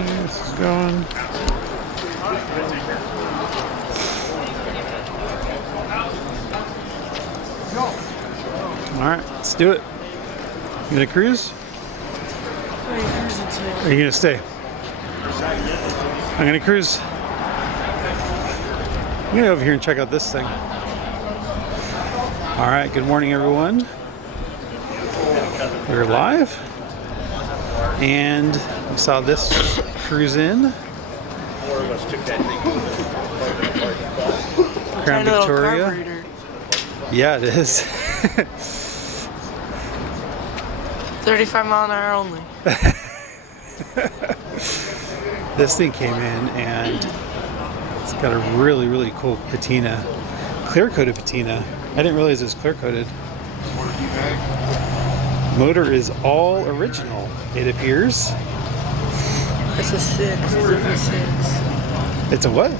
This is going. All right, let's do it. You gonna cruise? Or are you gonna stay? I'm gonna cruise. I'm gonna go over here and check out this thing. All right, good morning, everyone. We're live, and we saw this cruise in. Crown Victoria. Yeah, it is. 35-mile-an-hour only. This thing came in and it's got a really, really cool patina. Clear-coated patina. I didn't realize it was clear-coated. Motor is all original, it appears. It's a 6. It's a V6. It's a what?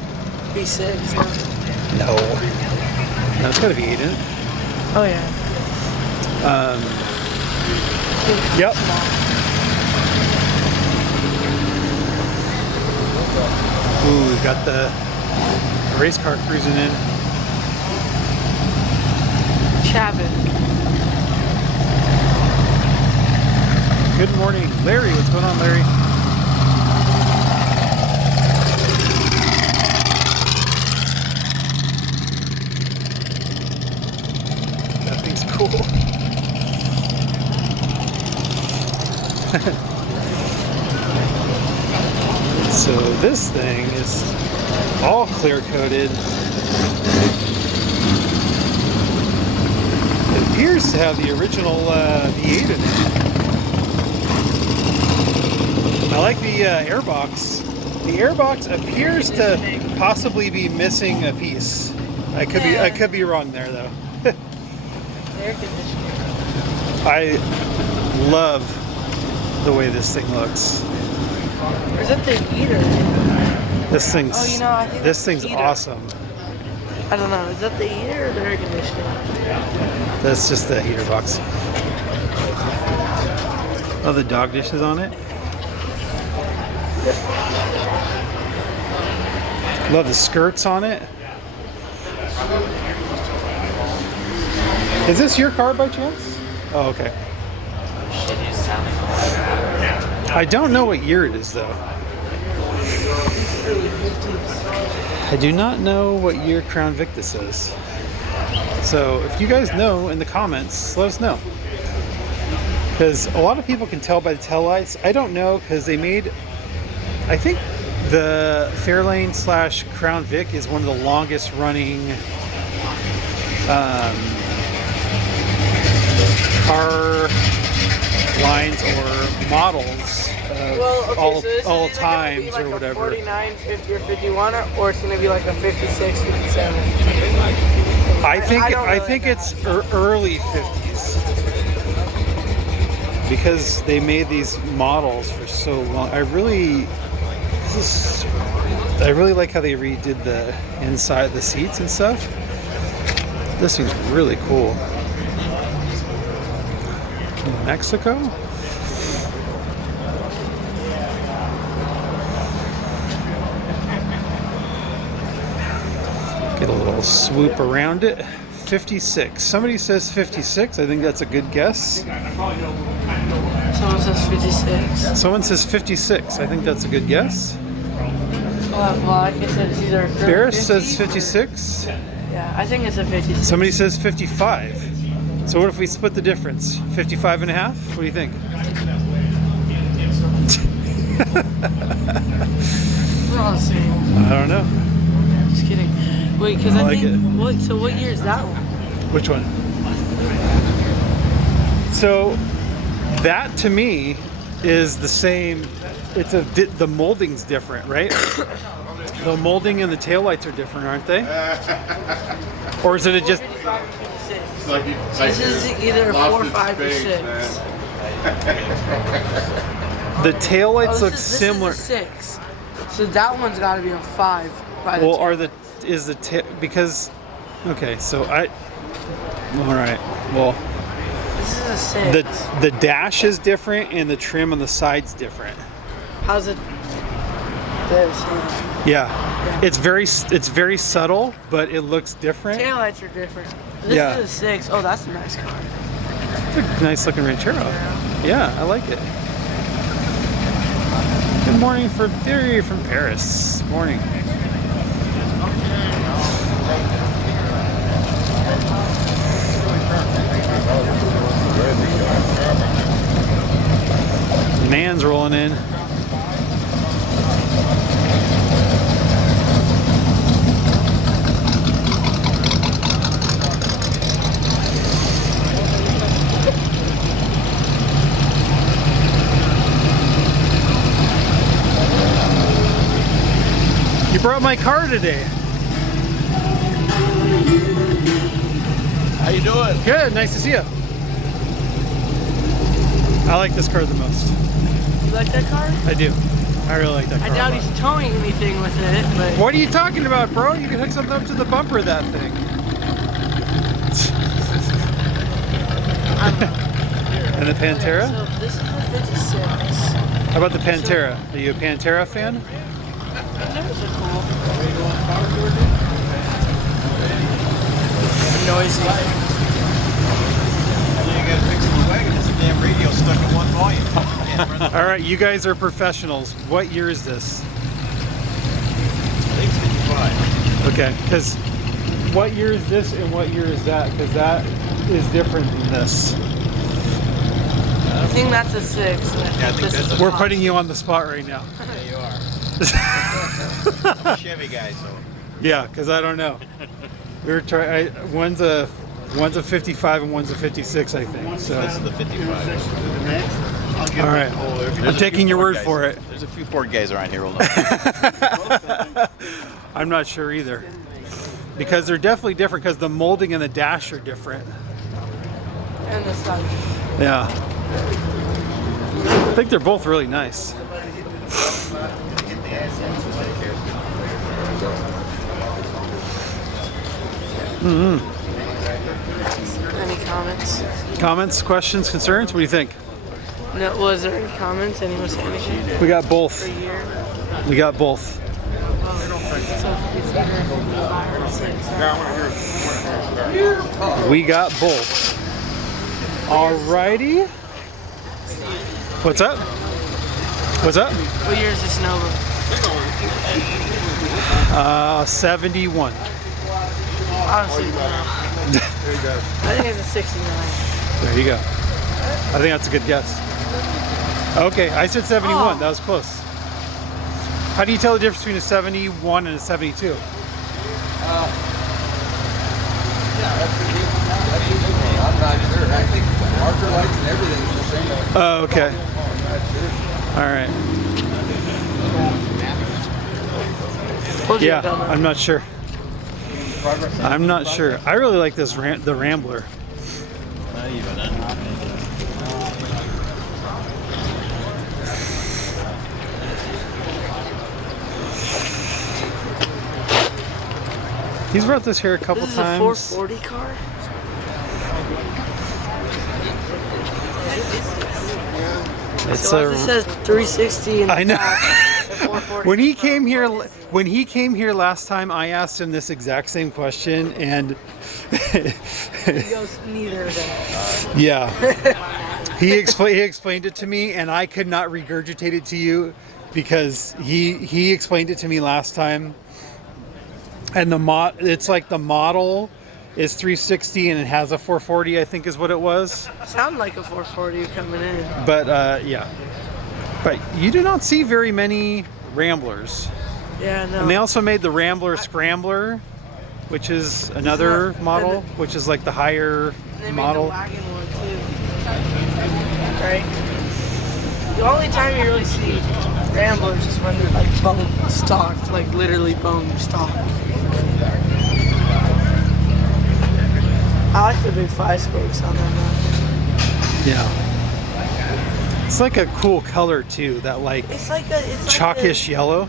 V6. No. No, it's got a V8 in it. Oh, yeah. Yep. Ooh, we've got the race car cruising in. Chavin. Good morning, Larry. What's going on, Larry? That thing's cool. So this thing is all clear coated. It appears to have the original V8 in it. I like the airbox. The airbox appears to possibly be missing a piece. I could be wrong there though. Air conditioning. I love the way this thing looks. Or is that the heater? This thing's Oh, you know, I think this that's thing's the heater. awesome. I don't know. Is that the heater or the air conditioning? That's just the heater box. Oh, the dog dishes on it. Love the skirts on it. Is this your car by chance? Oh, okay. I don't know what year it is though. I do not know what year Crown Vic this is. So if you guys know in the comments, let us know. Because a lot of people can tell by the taillights. I don't know because they made, I think the Fairlane / Crown Vic is one of the longest running car lines or models of all times or whatever. 49, 50, or 51, or it's going to be like a 56, 57. I think it's early 50s because they made these models for so long. I really like how they redid the inside the seats and stuff. This thing's really cool. Mexico? Get a little swoop around it. 56. Somebody says 56. I think that's a good guess. Someone says 56. Someone says 56. I think that's a good guess. Well, I guess it's either. Barris says 56. Yeah, I think it's a 56. Somebody says 55. So what if we split the difference? 55 and a half? What do you think? We're all the same. I don't know. Just kidding. Wait, because I like think. What, so what year is that one? Which one? So that to me is the same. It's the molding's different, right? The molding and the taillights are different, aren't they? Or is it just? This is either 4, 5, or 6. The taillights look This similar. is a 6. So that one's got to be a 5 by the Well, tail. because okay, so all right. Well, This is a 6. the dash is different and the trim on the side's different. How's it? this. Yeah. It's very subtle, but it looks different. Taillights are different. This Yeah. is a 6. Oh, that's a nice car. It's a nice looking Ranchero. Yeah, I like it. Good morning from Paris. Morning. Man's rolling in. You brought my car today. How you doing? Good, nice to see you. I like this car the most. You like that car? I do. I really like that car. I doubt a lot. he's towing anything with it, but... What are you talking about, bro? You can hook something up to the bumper of that thing. And the Pantera? So this is a 56. How about the Pantera? Are you a Pantera fan? Those are cool. Noisy. You gotta fix the wagon. This damn radio stuck at one volume. All right, you guys are professionals. What year is this? I think it's 55. Okay, because what year is this and what year is that? Because that is different than this. I think that's a 6. Yeah, I think this that's is a- We're putting you on the spot right now. Yeah, you are. I'm a Chevy guy, so. Yeah, because I don't know. We were trying. One's a 55 and one's a 56, I think. So, This is the 55. all right. I'm taking your word for it. There's a few Ford guys around here rolling. I'm not sure either, because they're definitely different. Because the molding and the dash are different. And the sun. Yeah. I think they're both really nice. Any comments? Comments, questions, concerns? What do you think? No, was there any comments? Anyone say anything? We got For both. a year? We got both. So it's either 55 or 6. We got both. Alrighty. What's up? What's up? What year is this Nova? 71. Honestly, no. I think it's a 69. There you go. I think that's a good guess. Okay, I said 71. Oh. That was close. How do you tell the difference between a 71 and a 72? I'm not sure. I think marker lights and everything is the same. Oh, okay. All right. Told you Yeah, about that. I'm not sure. I'm not sure. I really like this the Rambler. Not even, He's brought this here a couple This is a times. 440 car? It's So it says 360 in the I know. back, and 440 When he in the front. came here last time, I asked him this exact same question, and He goes, neither of them. yeah, he explained it to me, and I could not regurgitate it to you because he explained it to me last time. And it's like the model is 360 and it has a 440, I think is what it was. Sound like a 440 coming in. But yeah, but you do not see very many Ramblers. Yeah, no. And they also made the Rambler Scrambler, which is another model, which is like the higher And they model. made the wagon one too. Right? The only time you really see Ramblers is when they're like bone stocked, like literally bone stocked. I like the big 5-spokes on them though. Yeah. It's like a cool color too, that like It's like a chalkish yellow. It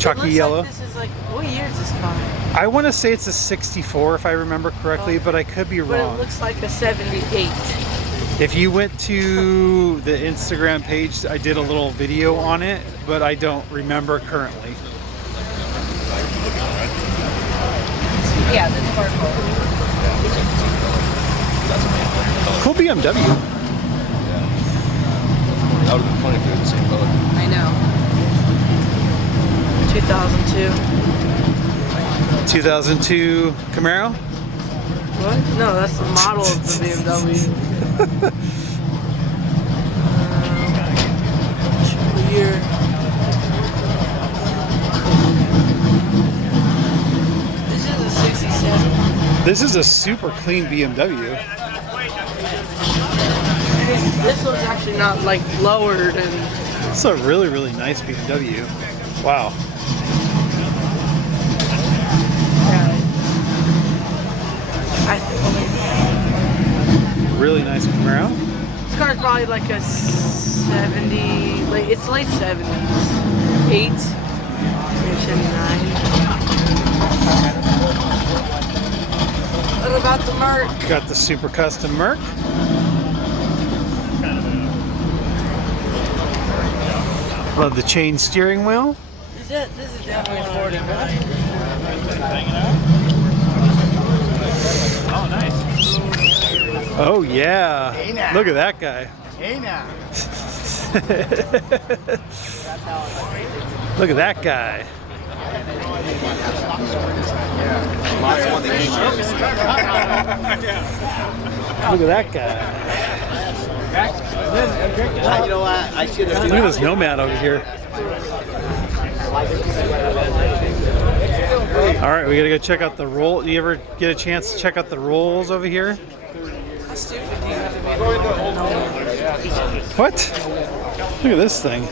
Chalky looks yellow. Like this is like, what year is this car? I want to say it's a 64 if I remember correctly, but I could be But it wrong. looks like a 78. If you went to the Instagram page, I did a little video on it, but I don't remember currently. Yeah, this part. Cool BMW. That would have been funny if it was the same color. I know. 2002. 2002 Camaro. What? No, that's the model of the BMW. Year. This is a 67. This is a super clean BMW. This one's actually not like lowered and. It's a really, really nice BMW. Wow. Really nice Camaro. This car is probably like a 70, it's late 70s. 8, maybe 79. What about the Merc? Got the super custom Merc. Love the chain steering wheel. This is definitely 40, right? Oh, nice. Oh, yeah. Hey now. Look at that guy. Hey now. Look at that guy. Look at that guy. You know what? I should have. Look at this Nomad over here. All right, we gotta go check out the roll. You ever get a chance to check out the rolls over here? What? Look at this thing.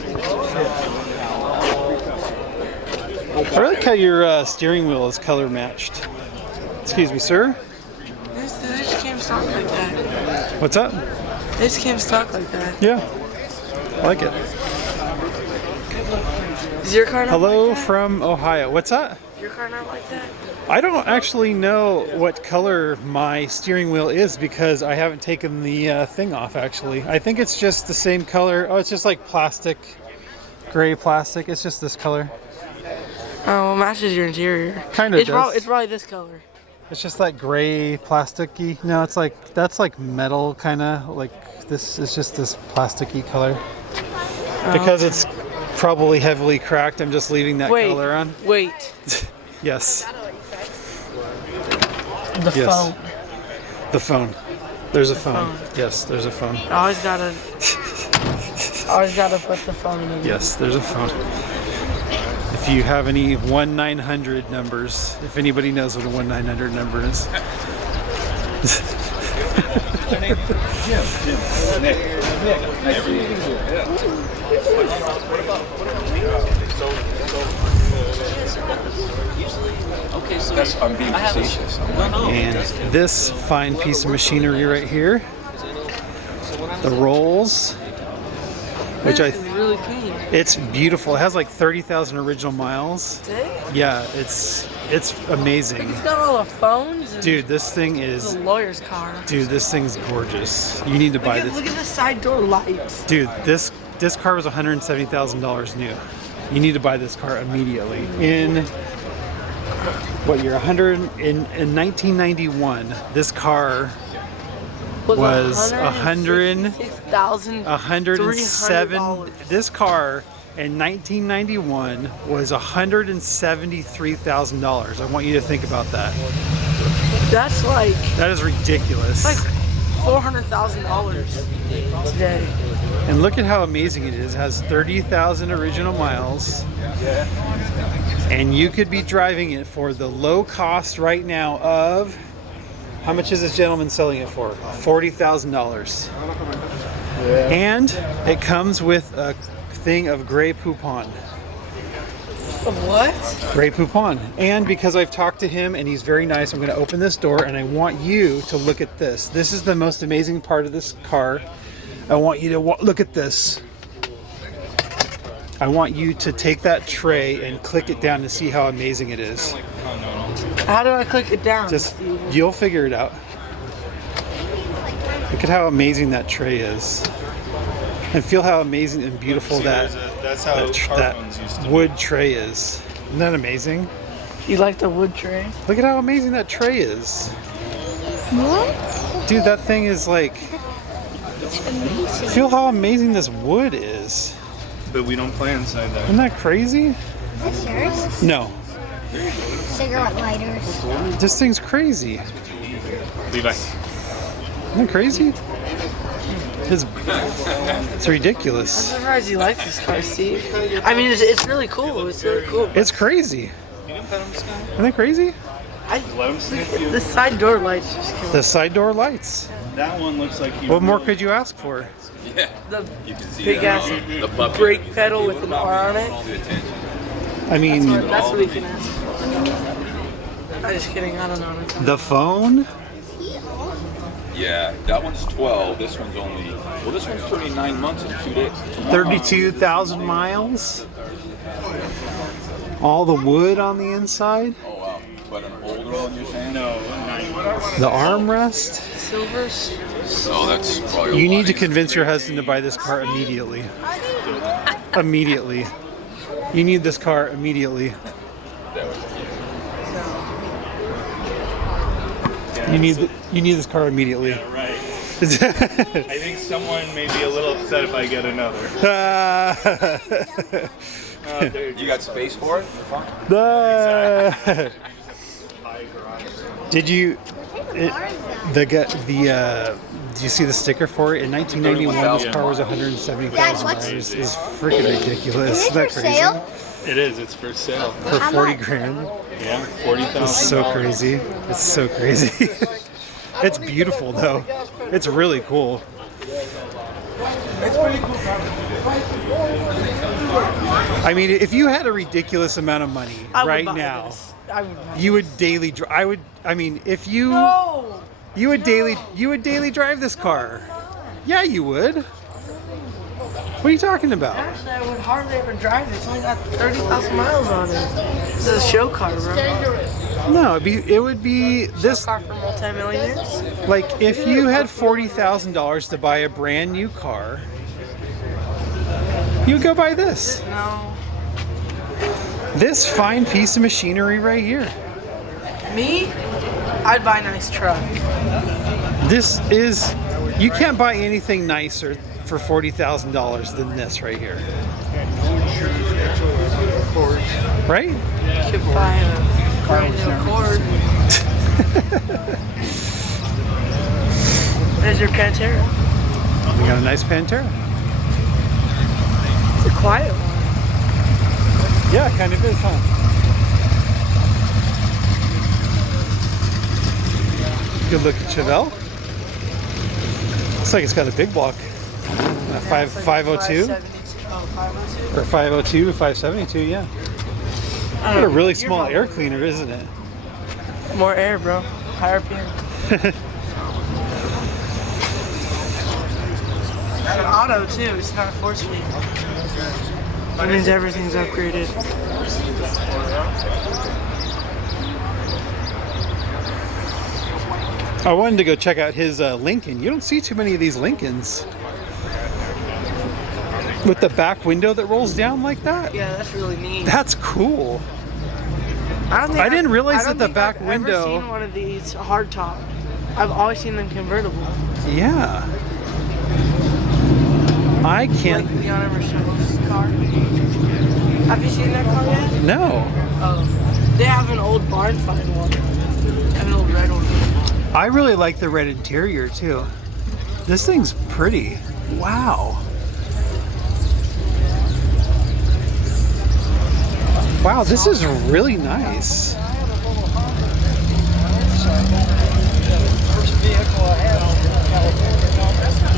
I really like how your steering wheel is color matched. Excuse me, sir. This just came stock like that. What's up? This came stock like that. Yeah, I like it. Is your car not Hello like that? from Ohio. What's that? Is your car not like that? I don't actually know what color my steering wheel is because I haven't taken the thing off actually. I think it's just the same color. Oh, it's just like plastic, gray plastic. It's just this color. Oh, it matches your interior. Kind of It's does. probably this color. It's just that gray plasticky. No, it's like, that's like metal kind of. Like this is just this plasticky color. Because it's probably heavily cracked, I'm just leaving that color on. Wait. Yes. The Yes. phone. The phone. There's a phone. Yes, there's a phone. I always gotta put the phone in the Yes, there's a phone. If you have any 1-900 numbers, if anybody knows what a 1-900 number is. I'm being facetious. And this fine piece of machinery right here, the Rolls, which This is really clean. it's beautiful. It has like 30,000 original miles. Yeah, it's amazing. It's got all the phones. And Dude, this thing It's is, a lawyer's car. dude, this thing's gorgeous. You need to buy this. Look at the side door lights. Dude, this car was $170,000 new. You need to buy this car immediately. In what year? In 1991, this car was $107. This car in 1991 was $173,000. I want you to think about that. That's like That is ridiculous. $400,000 today. And look at how amazing it is. It has 30,000 original miles. And you could be driving it for the low cost right now of, how much is this gentleman selling it for? $40,000. And it comes with a thing of Grey Poupon. Of what? Grey Poupon. And because I've talked to him and he's very nice, I'm going to open this door and I want you to look at this. This is the most amazing part of this car. I want you to look at this. I want you to take that tray and click it down to see how amazing it is. How do I click it down? Just, you'll figure it out. Look at how amazing that tray is. And feel how amazing and beautiful That's how that ones used to wood tray is. Isn't that amazing? You like the wood tray? Look at how amazing that tray is. What? Dude, that thing is like... It's amazing. Feel how amazing this wood is. But we don't play inside there. Isn't that crazy? Is this yours? No. Cigarette lighters. This thing's crazy. Levi. Isn't that crazy? It's ridiculous. I'm surprised you like this car, Steve. I mean, it's really cool. It's really cool. It's crazy. Isn't that crazy? The side door lights just kill The side door lights. That one looks like you. What more could you ask for? Yeah. the You can see big that. ass The puppy. brake pedal with an R on it. I mean, That's what we can ask for. I'm just kidding. I don't know. What the phone? Yeah, that one's 12. This one's only, well, this one's 29 months and 2 days. 32,000 miles? All the wood on the inside? Oh, wow. But an older one, you're saying? No, 9. The armrest? Silvers. Oh, that's probably You need to convince your husband to buy this car immediately. Immediately. You need this car immediately. You need this car immediately. Right. I think someone may be a little upset if I get another. Oh, dude. You got space for it? You're fine. Did you did you see the sticker for it? In 1991, this car was 170,000 dollars. It's freaking ridiculous. Is Isn't it that for crazy? sale? It is. It's for sale. For How 40 much? grand. Yeah, 40,000. It's so crazy. It's so crazy. It's beautiful though. It's really cool. I mean, if you had a ridiculous amount of money I would right buy now, this. I would buy you would daily. I mean, if you No! you would daily drive this car. Yeah, you would. What are you talking about? Actually, I would hardly ever drive it. It's only got 30,000 miles on it. It's a show car, bro. No, it would be this. Car for multi-millionaires? Like, if you had $40,000 to buy a brand new car, you would go buy this. No. This fine piece of machinery right here. Me? I'd buy a nice truck. This is, you can't buy anything nicer for $40,000 than this right here. Right? You could buy a brand new Accord. There's your Pantera. We got a nice Pantera. It's a quiet one. Yeah, it kind of is, huh? Good look at Chevelle. Looks like it's got a big block. 502 or 502, 572, yeah. What a really small air cleaner, isn't it? More air, bro. Higher RPM. It's an auto too. It's not a 4-speed. That means everything's upgraded. I wanted to go check out his Lincoln. You don't see too many of these Lincolns with the back window that rolls down like that. Yeah, that's really neat. That's cool. I didn't realize I don't that the think back I've window- ever seen one of these hardtop. I've always seen them convertible. Yeah. I can't. Like Leon Emerson's car. Have you seen that car yet? No. Oh. They have an old barn find one. An old red one. I really like the red interior too. This thing's pretty. Wow. Wow, this is really nice.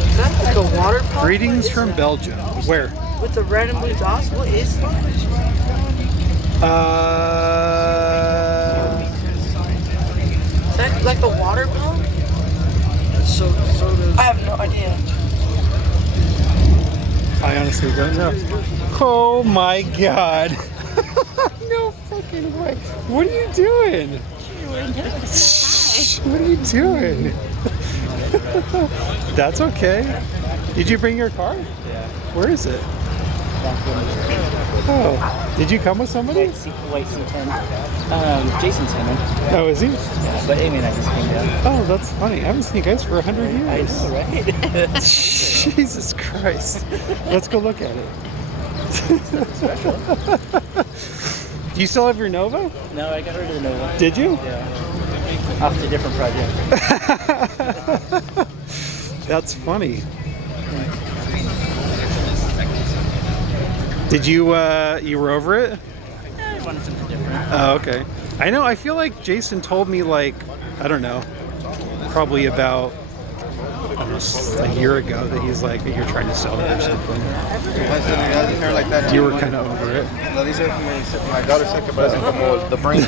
Is that like a water pump? Greetings What is from that? Belgium. Where? With the red and blue dots? What is that? Is that like a water pump? I have no idea. I honestly don't know. Oh my god. No fucking way. What are you doing? Shh, what are you doing? That's okay. Did you bring your car? Yeah. Where is it? Oh, did you come with somebody? White C10. Jason's coming. Oh, is he? Yeah, but Amy and I just came down. Oh, that's funny. I haven't seen you guys for 100 years. I know, right? Jesus Christ. Let's go look at it. Do you still have your Nova? No, I got rid of the Nova. Did you? Yeah. Off to a different project. That's funny. Did you, you were over it? I wanted something different. Oh, okay. I know, I feel like Jason told me like, I don't know, probably about almost a year ago that he's like, that you're trying to sell it or something. You were kind of over it. My daughter said que parece como the brain.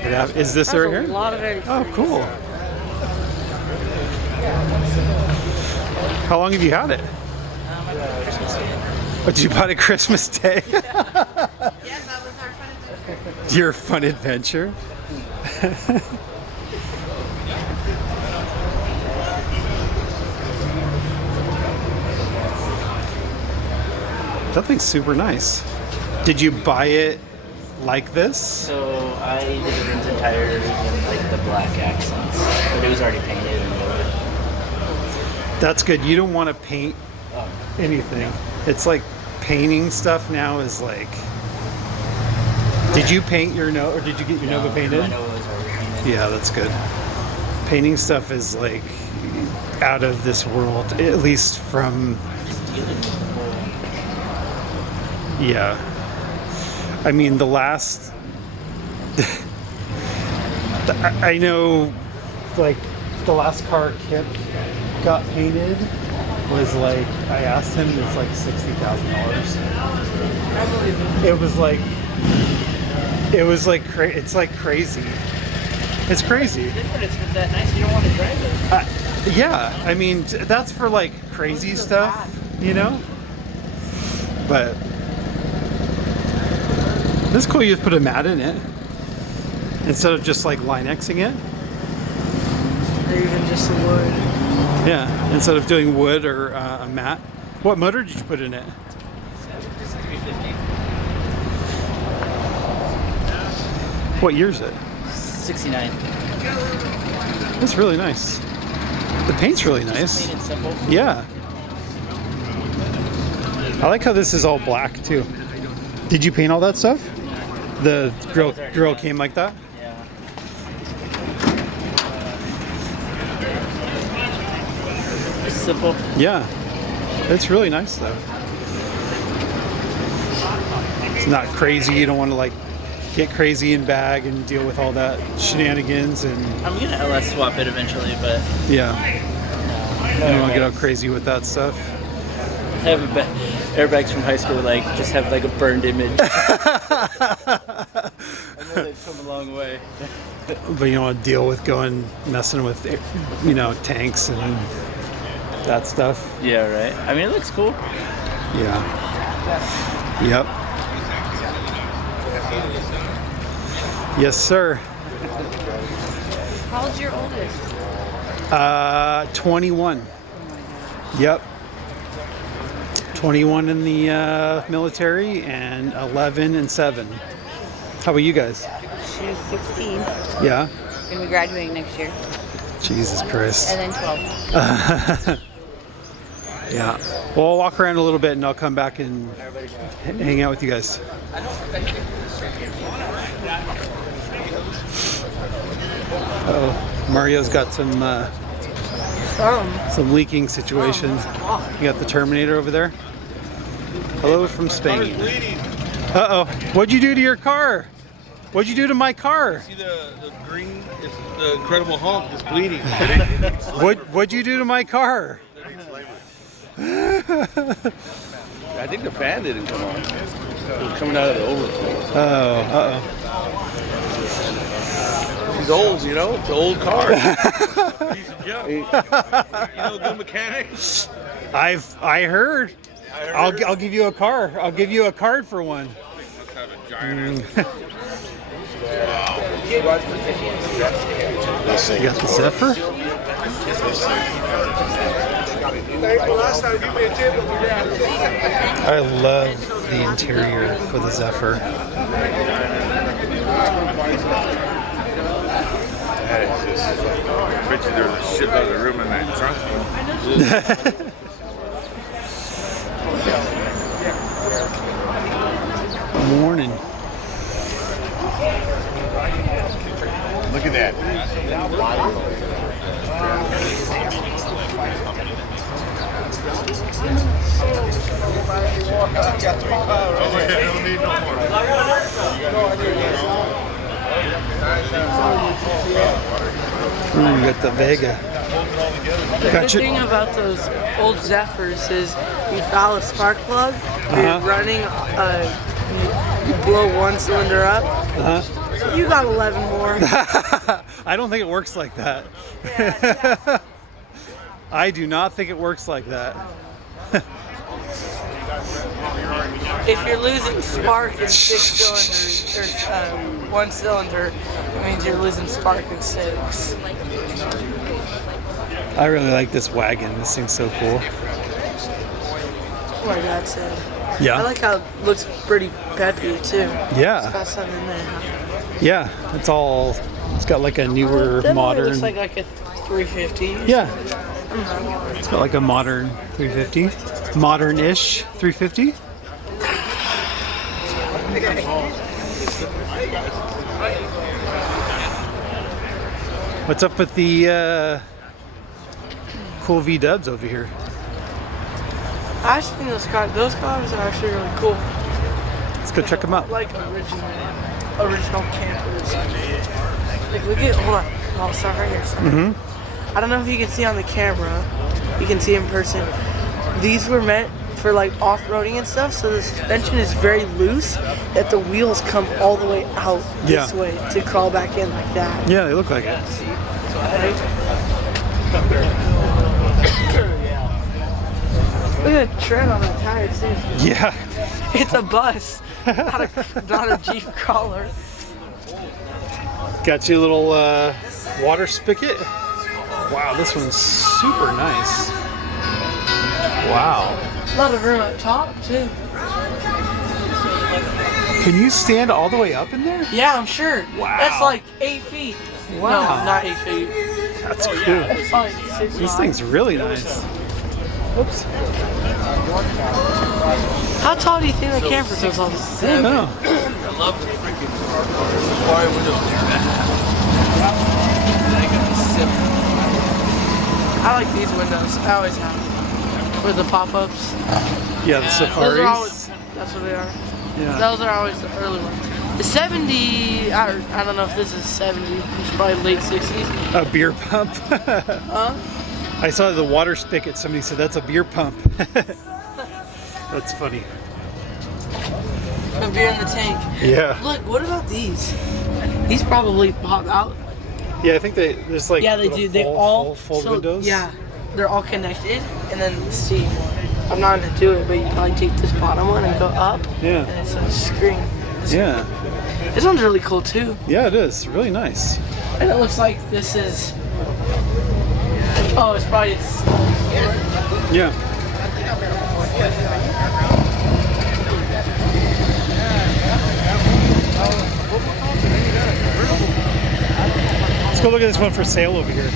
Yeah. Is this right here? A lot of it. Oh, cool. How long have you had it? Oh, did you buy it Christmas Day? Yeah, that was our fun adventure. Your fun adventure? That thing's super nice. Did you buy it like this? So I did the rims and tires and like the black accents, but it was already painted and loaded. That's good. You don't want to paint anything. It's like painting stuff now is like. Did you paint your Nova, or did you get your Nova painted? My Nova was already painted. Yeah, that's good. Painting stuff is like out of this world, at least from. Yeah. I mean, the last. I know, like, the last car Kip got painted was like, I asked him, it's like $60,000. It was like, it's like crazy. It's crazy. But it's that nice, you don't want to drive it. Yeah, I mean, that's for like crazy stuff, you know? But this is cool, you just put a mat in it instead of just like Linexing it. Or even just the wood. Yeah, instead of doing wood or a mat. What motor did you put in it? 350. What year is it? 69. It's really nice. The paint's really nice. Plain and simple. Yeah. I like how this is all black too. Did you paint all that stuff? The grill came like that? Yeah. It's simple. Yeah. It's really nice though. It's not crazy. You don't want to like get crazy in bag and deal with all that shenanigans and I'm gonna LS swap it eventually, but yeah. You don't want to get all crazy with that stuff. I have airbags from high school, like just have like a burned image. I know they've come a long way. But you don't want to deal with messing with, you know, tanks and that stuff. Yeah, right. I mean, it looks cool. Yeah. Yep. Yes, sir. How old's your oldest? 21. Yep. 21 in the military and 11 and 7. How about you guys? She's 16. Yeah. Gonna be graduating next year. Jesus Christ. And then 12. Yeah. Well, I'll walk around a little bit and I'll come back and hang out with you guys. Oh, Mario's got some leaking situation. You got the Terminator over there. Hello from Spain. Uh-oh. What'd you do to your car? What'd you do to my car? See the green, it's the Incredible Hulk is bleeding. What'd you do to my car? I think the fan didn't come on. It was coming out of the overflow. Oh, uh-oh. He's old, you know? It's an old car. Piece of junk. You know, good mechanic? I heard. I'll give you a car. I'll give you a card for one. Must have a giant You got the Zephyr? I love the interior for the Zephyr. That is just, I bet you there's a shitload of room in that trunk. Morning. Look at that. Ooh, you got the Vega. The good Gotcha. thing about those old Zephyrs is you foul a spark plug, you're running, you blow one cylinder up, you got 11 more. I don't think it works like that. I do not think it works like that. If you're losing spark in 6 cylinders, or one cylinder, it means you're losing spark in 6. I really like this wagon. This thing's so cool. What my dad said. Yeah. I like how it looks pretty peppy too. It's Yeah. got something in there. Yeah. It's got like a newer, Definitely modern. looks like a 350. Yeah. It's got like a modern 350. Modern-ish 350. What's up with the cool V-dubs over here? I actually think those cars are actually really cool. Let's go check them out. Like original campers. Like look at, hold on. Oh, sorry, right here. Sorry. I don't know if you can see on the camera. You can see in person. These were meant for like off-roading and stuff, so the suspension is very loose that the wheels come all the way out this way to crawl back in like that. Yeah, they look like it. Look at the tread on that tire too. Yeah. It's a bus, not a Jeep crawler. Got you a little water spigot. Wow, this one's super nice. Wow. A lot of room up top too. Can you stand all the way up in there? Yeah, I'm sure. Wow. That's like 8 feet. Wow. No, not 8 feet. That's cool. That's like 6 This feet. thing's really nice. Oops. How tall do you think the camper goes on? I don't know. I like these windows. I always have. With the pop-ups. Yeah, the Those Safaris. are always, that's what they are. Yeah. Those are always the early ones. The 70, I don't know if this is 70. It's probably late 60s. A beer pump. Huh? I saw the water spigot. Somebody said that's a beer pump. That's funny. A beer in the tank. Yeah. Look, what about these? These probably pop out. Yeah, I think there's like Yeah, they little do. They fold so, windows. Yeah, they're all connected, and then see. I'm not gonna do it, but you can like take this bottom one and go up. Yeah. And it's a screen. Yeah. This one's really cool too. Yeah, it is. Really nice. And it looks like this is. Oh, it's probably. Yeah. Let's go look at this one for sale over here.